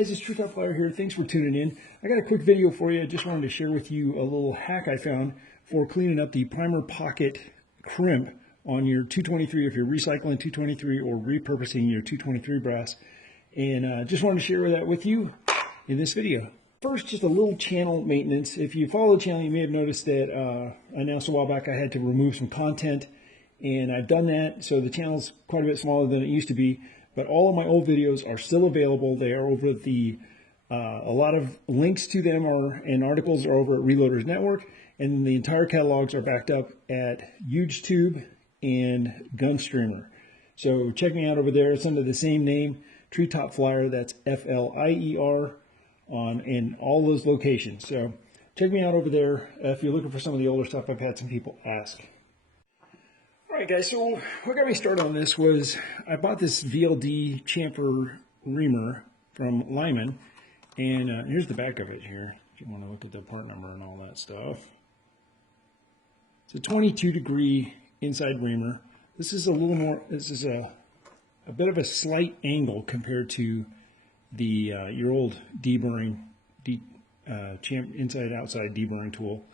Guys, it's True Flyer here. Thanks for tuning in. I got a quick video for you. I just wanted to share with you a little hack I found for cleaning up the primer pocket crimp on your 223 if you're recycling 223 or repurposing your 223 brass. And just wanted to share that with you in this video. First, just a little channel maintenance. If you follow the channel, you may have noticed that I announced a while back I had to remove some content, and I've done that. So the channel's quite a bit smaller than it used to be. But all of my old videos are still available. They are over at a lot of links to them and articles are over at Reloaders Network, and the entire catalogs are backed up at HugeTube and Gunstreamer. So check me out over there. It's under the same name, Treetop Flyer. That's F-L-I-E-R in all those locations. So check me out over there if you're looking for some of the older stuff I've had some people ask. Alright guys, so what got me started on this was I bought this VLD chamfer reamer from Lyman, and here's the back of it here, if you want to look at the part number and all that stuff. It's a 22 degree inside reamer. This is a little more, this is a bit of a slight angle compared to the your old deburring, inside-outside deburring tool.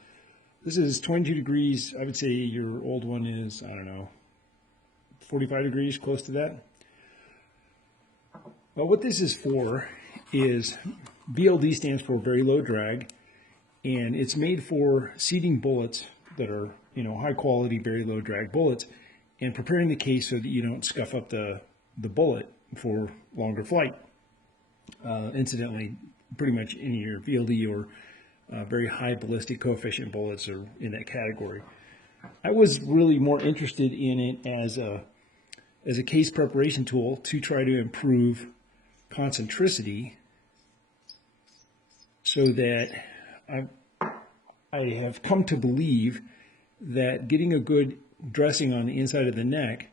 This is 22 degrees. I would say your old one is, I don't know, 45 degrees, close to that. Well, what this is for is VLD stands for very low drag, and it's made for seating bullets that are, you know, high quality, very low drag bullets, and preparing the case so that you don't scuff up the bullet for longer flight. Incidentally, pretty much any of your VLD or very high ballistic coefficient bullets are in that category. I was really more interested in it as a case preparation tool to try to improve concentricity, so that I have come to believe that getting a good dressing on the inside of the neck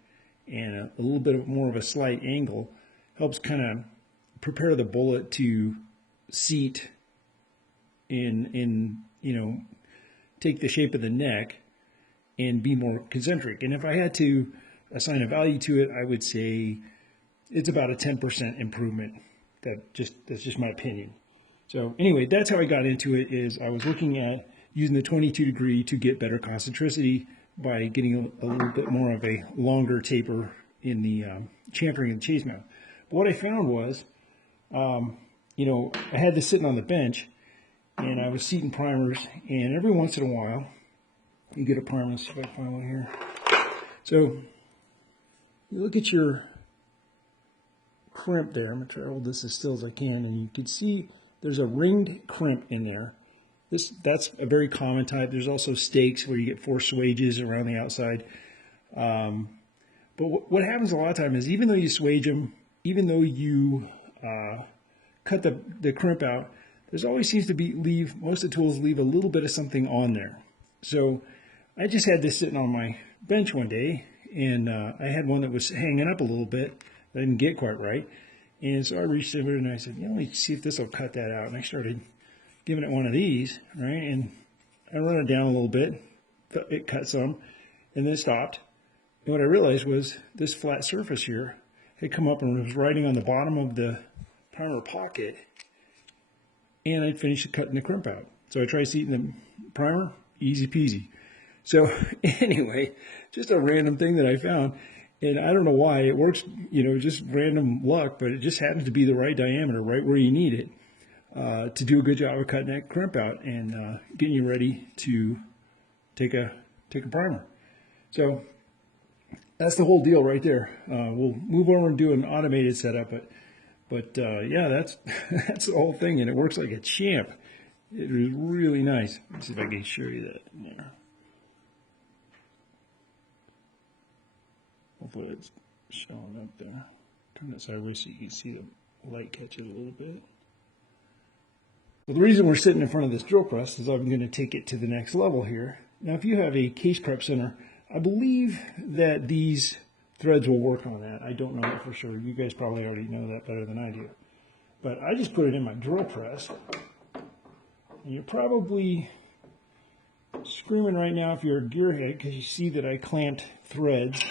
and a little bit more of a slight angle helps kind of prepare the bullet to seat in you know, take the shape of the neck and be more concentric. And if I had to assign a value to it, I would say it's about a 10% improvement. That's just my opinion. So anyway, that's how I got into it. Is I was looking at using the 22 degree to get better concentricity by getting a little bit more of a longer taper in the chamfering of the chase mount. But what I found was, you know, I had this sitting on the bench, and I was seating primers, and every once in a while, you get a primer. Let's see if I can find one here. So, you look at your crimp there. I'm going to try to hold this as still as I can, and you can see there's a ringed crimp in there. That's a very common type. There's also stakes where you get 4 swages around the outside. But what happens a lot of times is, even though you swage them, even though you cut the crimp out, there's always seems to be most of the tools leave a little bit of something on there. So I just had this sitting on my bench one day, and I had one that was hanging up a little bit that I didn't get quite right. And so I reached over and I said, you know, let me see if this will cut that out. And I started giving it one of these, right? And I run it down a little bit. It cut some, and then it stopped. And what I realized was this flat surface here had come up and was riding on the bottom of the primer pocket, and I'd finished cutting the crimp out. So I tried seating the primer, easy peasy. So anyway, just a random thing that I found, and I don't know why it works, you know, just random luck, but it just happens to be the right diameter, right where you need it, to do a good job of cutting that crimp out and getting you ready to take a primer. So that's the whole deal right there. We'll move over and do an automated setup, but yeah, that's that's the whole thing, and it works like a champ. It is really nice. Let's see if I can show you that in there. Hopefully it's showing up there. Turn it sideways so you can see the light catch it a little bit. Well, the reason we're sitting in front of this drill press is I'm going to take it to the next level here. Now, if you have a case prep center, I believe that these threads will work on that. I don't know that for sure. You guys probably already know that better than I do. But I just put it in my drill press. And you're probably screaming right now if you're a gearhead, because you see that I clamped threaded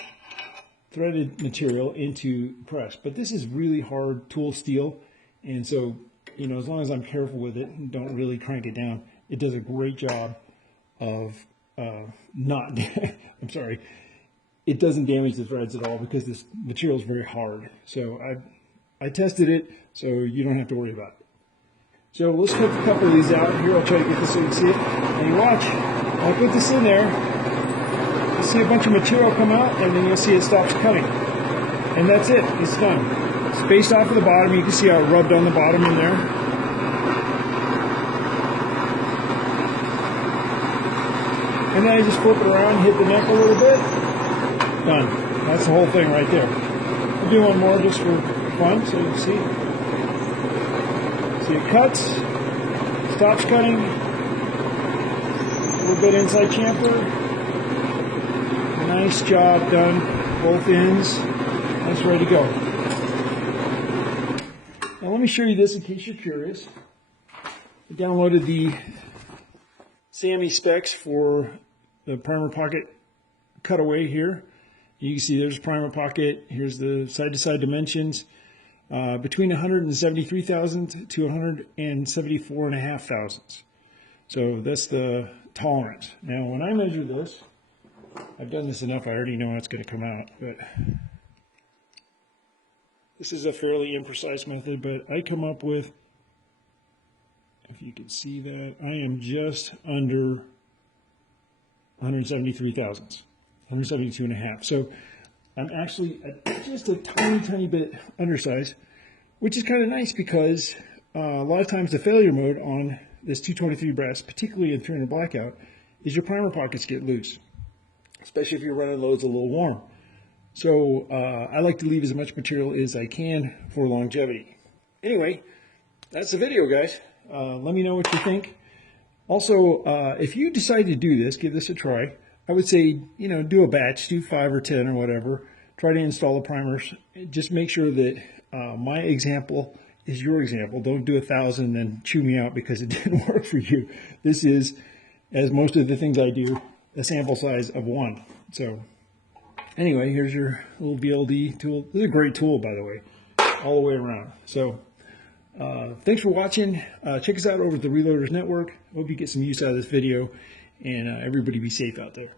material into press. But this is really hard tool steel, and so you know, as long as I'm careful with it and don't really crank it down, it does a great job of not, I'm sorry, it doesn't damage the threads at all because this material is very hard. So I tested it, so you don't have to worry about it. So let's put a couple of these out. Here, I'll try to get this so you can see it. And you watch, I put this in there, you'll see a bunch of material come out, and then you'll see it stops cutting. And that's it, it's done. Spaced off of the bottom, you can see how it rubbed on the bottom in there. And then I just flip it around, hit the neck a little bit. Done. That's the whole thing right there. I'll do one more just for fun so you can see. See, it cuts, stops cutting, a little bit inside chamfer. Nice job done, both ends. That's ready to go. Now let me show you this in case you're curious. I downloaded the SAMI specs for the primer pocket cutaway here. You can see there's primer pocket. Here's the side-to-side dimensions. Between 173,000 to 174.5 thousandths. So that's the tolerance. Now when I measure this, I've done this enough, I already know it's going to come out, but this is a fairly imprecise method, but I come up with, if you can see that, I am just under 173 thousandths, 172.5. So I'm actually just a tiny bit undersized, which is kind of nice because a lot of times the failure mode on this 223 brass, particularly in 300 blackout, is your primer pockets get loose, especially if you're running loads a little warm. So I like to leave as much material as I can for longevity. Anyway, that's the video, guys. Let me know what you think. Also, if you decide to do this, give this a try. I would say, you know, do a batch, do 5 or 10 or whatever. Try to install the primers. Just make sure that my example is your example. Don't do 1,000 and then chew me out because it didn't work for you. This is, as most of the things I do, a sample size of 1. So anyway, here's your little VLD tool. This is a great tool, by the way, all the way around. So thanks for watching. Check us out over at the Reloaders Network. Hope you get some use out of this video, and everybody be safe out there.